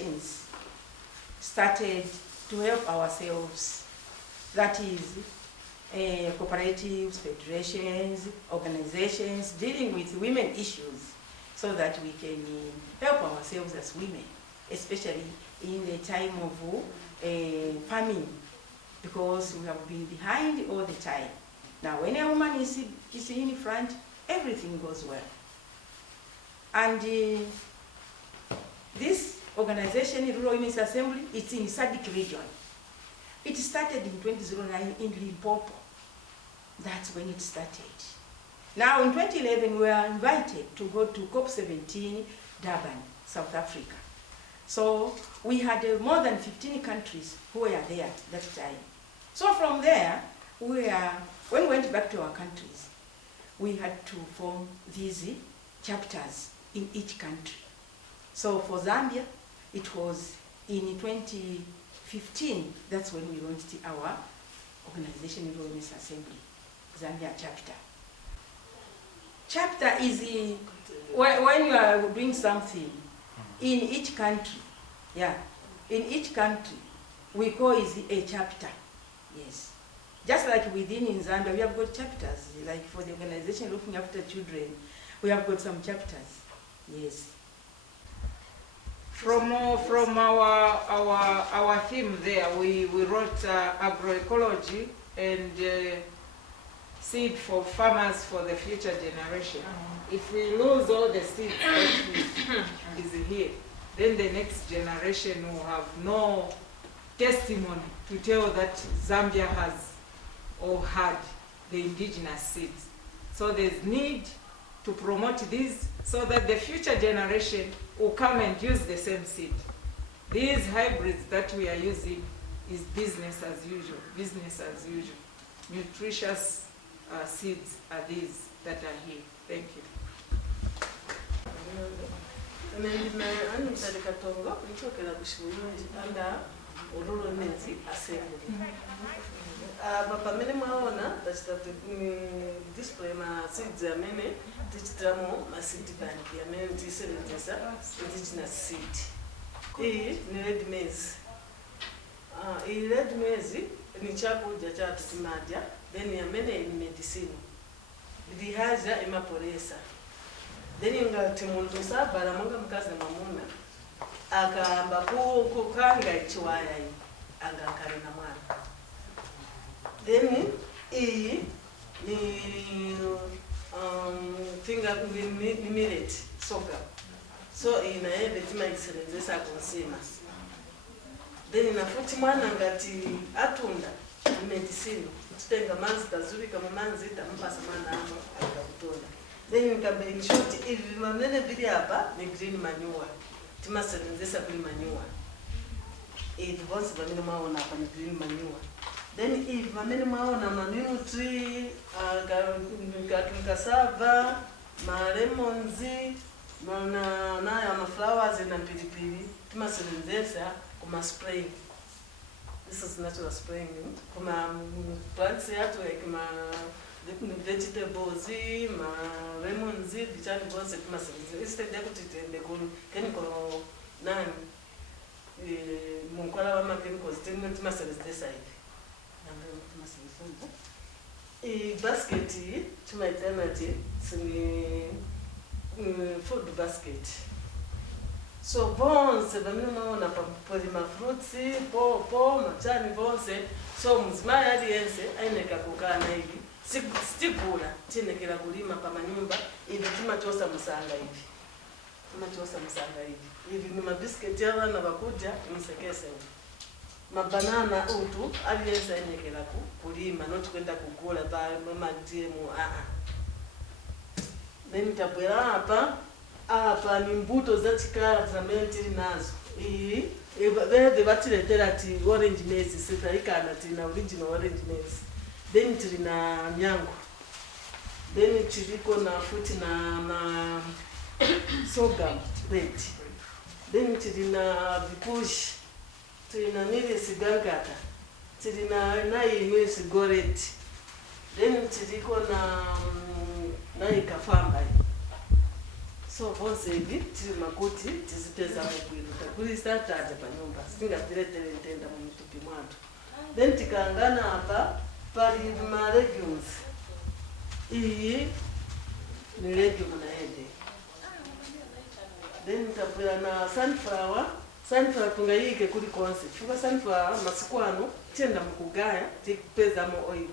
nations started to help ourselves. That is, cooperatives, federations, organizations dealing with women issues, so that we can help ourselves as women, especially in the time of famine, because we have been behind all the time. Now, when a woman is in front, everything goes well. And this organization, Rural Women's Assembly, it's in SADC region. It started in 2009 in Limpopo. That's when it started. Now, in 2011, we were invited to go to COP17, Durban, South Africa. So we had more than 15 countries who were there that time. So from there, when we went back to our countries, we had to form these chapters in each country. So for Zambia, it was in 2015, that's when we launched our organization, Rural Women's Assembly, Zambia chapter. Chapter is when you are doing something in each country. Yeah, in each country, we call it a chapter. Yes. Just like within in Zambia, we have got chapters. Like for the organization looking after children, we have got some chapters. Yes. From our theme there, we wrote agroecology and seed for farmers for the future generation. If we lose all the seeds that is here, then the next generation will have no testimony to tell that Zambia has or had the indigenous seeds. So there's need to promote this so that the future generation will come and use the same seed. These hybrids that we are using is business as usual, Nutritious seeds are these that are here. Thank you. Pamene mwaona display ma seeds amene tichitamo ma seed bank amene tisebenzesa indigenous seed. Iyi ni red maize. Iyi red maize ni chakudya chathu timadya, then amene ni medicine. Bihaja imapolesa. Then ngati muntu sabala monga mkazi na mwamuna akamba kukanga ichiwaya iyi angakale na mwana. Then iyi ni millet sorghum. So ina ebe timayisebenzesa konsima. Then nafuti mwana ngati atunda medicine tutenga manzi tazulika mu manzi tampasa mwana amo akakutonda. Then nikabe in short ivi mamene vili hapa ni green manure. Timasebenzesa green manure. Ivi bonse vamene maona hapa ni green manure. Then ivi vamene maona manutri, cassava, ma lemons, na flowers na pilipili. Timasebenzesa kuma spray. This is natural spraying. Kuma plants yatu like ma vegetables, ma lemons, vichani bonse timasebenzesa. Instead ya kutitende kulu chemical nani munkwala wa chemicals timasebenzesa hivi. I basket tumaitana ni food basket. So bonse bamene maona pa polima fruits, machani bonse. So mzima yali yense aineka kukana hivi. Stikula tinekera kulima pa manyumba hivi timachosa musanga hivi. Hivi ni mabiscuit ya wana bakuja msekese hivi. Mabanana utu aliyeza inekera kulima not kwenda kugula ba mama diemu Then tabwera hapa ni mbuto za chikala zamenti nazo. Bebe batiletera ati orange maize sitaikana tina original orange maize. Then tilina nyango. Then tiliko na futi na sorghum red. Then tilina vikushi. Tilina nili sigangata. Tilina imwesi goreti. Then tiliko na ikafamba. so vonse ivi tiri makuti tizipeza mugwiro takulisa tadya panyumba singatiletere ntenda mumitupi mwatu. Then tikangana apa pali ma legumes. Iyi ni legume na hede. Then tabula na sunflower. Sunflower tungayike kuli konse. Fuka sunflower masiku ano tienda mukugaya tikupeza mo oil.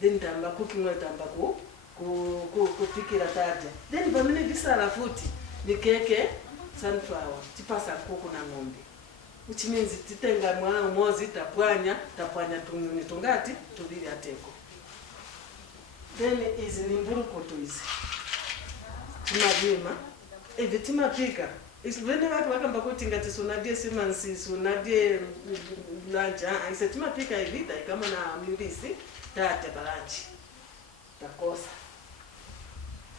Then tamba cooking oil tamba kupikira tadya. Then pamene tisala futi ni keke sunflower tipasa kuku na ng'ombe. Which means titenga mwana mozi tapwanya tunyuni tungati tubili ateko. Then izi ni mburukutu izi. Tunabima ivi timapika. Vene watu wakamba kuti ngati sunadie simansi sunadie lunch ise timapika hivi kama na mimbisi tate balanchi takosa.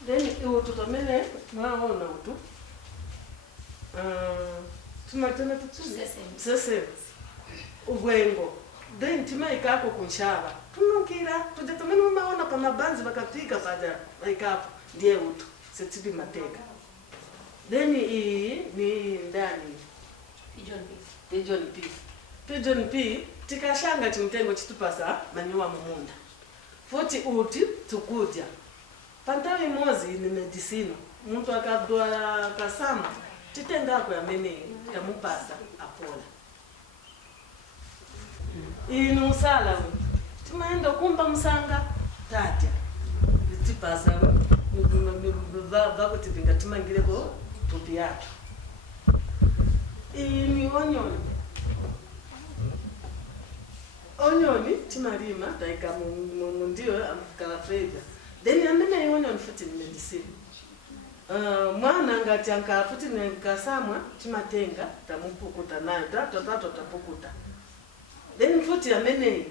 Then utu tamene mwaona utu tumatena tutsune sese ubwengo. Then timaikako kunshava tunukira tujatamene umaona pa mabanzi bakapika paja maikapo ndiye utu setibi mateka. Then ni ndani pigeon pea tikashanga chimtengo chitupasa manyuwa mumunda futi uti tukudya pantawi mozi ni medicine mtu akadwa kasama titengako ya mene tamupasa apola. Inu usala tumaenda kumba musanga tatya tipasa vakuti vingatimangireko tupi yatu. Ni onioni timarima taika mundio amkalafrega. Then amene onion futi ni medicine. Mwana ngati ankafuti nkasamwa timatenga tamupukuta nayo tapukuta. Then futi amene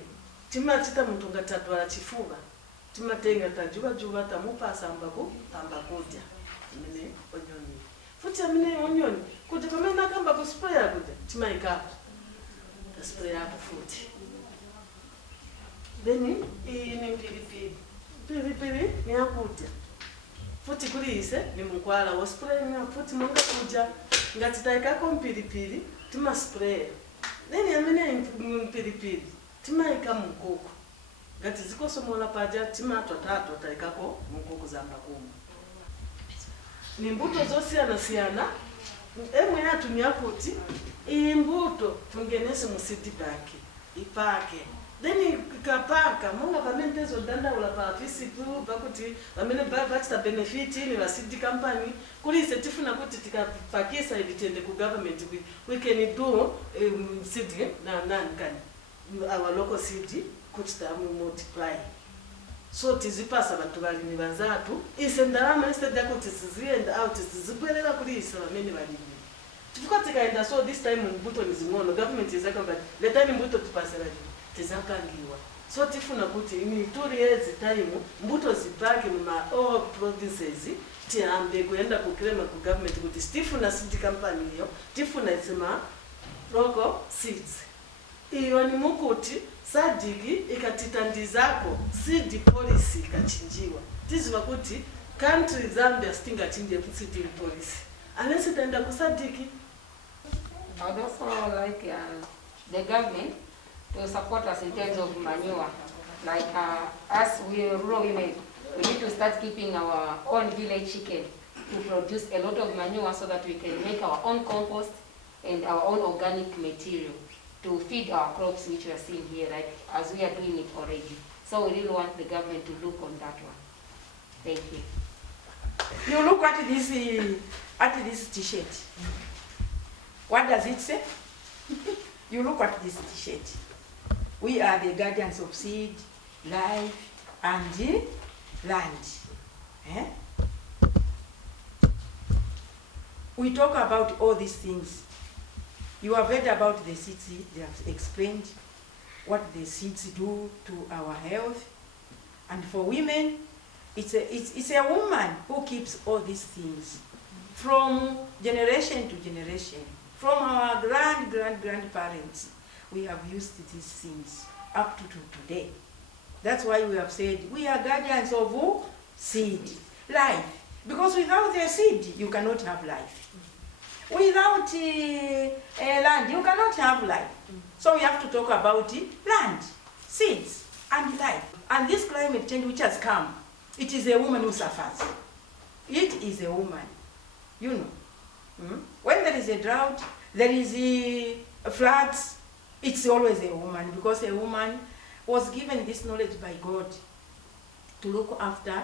timachita muntu ngatadwala chifuba timatenga tajuba tamupasa ambakudya amene onioni. Futi amene onioni kuti pamene akamba ku spray akuja timaikapo ta spray apo futi. Then ni pilipili ni akudya futi kulise ni mkwala wa spray ni futi monga kuja ngati taikako mpilipili tima spray. Then amene mpilipili timaika mukoko ngati zikosomola paja timatwa taikako mukoko zamba kumu. Ni mbuto zosiyana emwe yatu ni akuti iyi mbuto tungenese mu City Bank ipake. Then kapaka monga pamene zodanda ula pa office tu bakuti pamene bachita benefit ni la city company kulise tifuna kuti tikapakisa ibitende ku government we can do city na nankani our local city kuti tamu multiply. So tizipasa bantu balimi banzatu ise ndalama instead ya kuti sizienda out sizibwelela kulisa bamene balimi tifuka tikaenda. So this time mbuto ni zingono government izakamba letani mbuto tupasela tizakangiwa. So tifuna kuti ni 2 years time mbuto zipake muma all provinces tiambe kuenda kuklema ku government kuti tifuna city company hiyo tifuna isema local seeds. Iyo ni mukuti sadiki ikatitandizako seed policy ikachinjiwa. Tiziva kuti country Zambia stinga chinje seed policy. Unless itaenda kusadiki. I would also like the government to support us in terms of manure. Like us, we rural women, we need to start keeping our own village chicken to produce a lot of manure so that we can make our own compost and our own organic material to feed our crops, which we are seeing here, like as we are doing it already. So we really want the government to look on that one. Thank you. You look at this T-shirt. What does it say? You look at this T-shirt. We are the guardians of seed, life, and land. Eh? We talk about all these things. You have read about the seeds. They have explained what the seeds do to our health. And for women, it's a woman who keeps all these things from generation to generation. From our grandparents, we have used these things up to today. That's why we have said we are guardians of seed, life. Because without the seed, you cannot have life. Without land, you cannot have life. So we have to talk about land, seeds, and life. And this climate change which has come, it is a woman who suffers. It is a woman, you know. When there is a drought, there is floods, it's always a woman, because a woman was given this knowledge by God to look after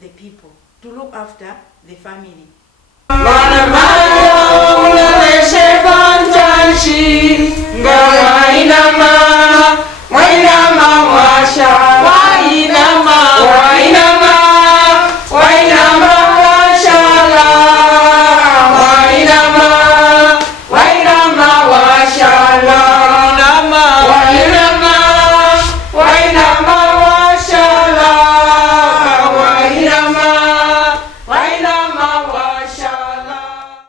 the people, to look after the family.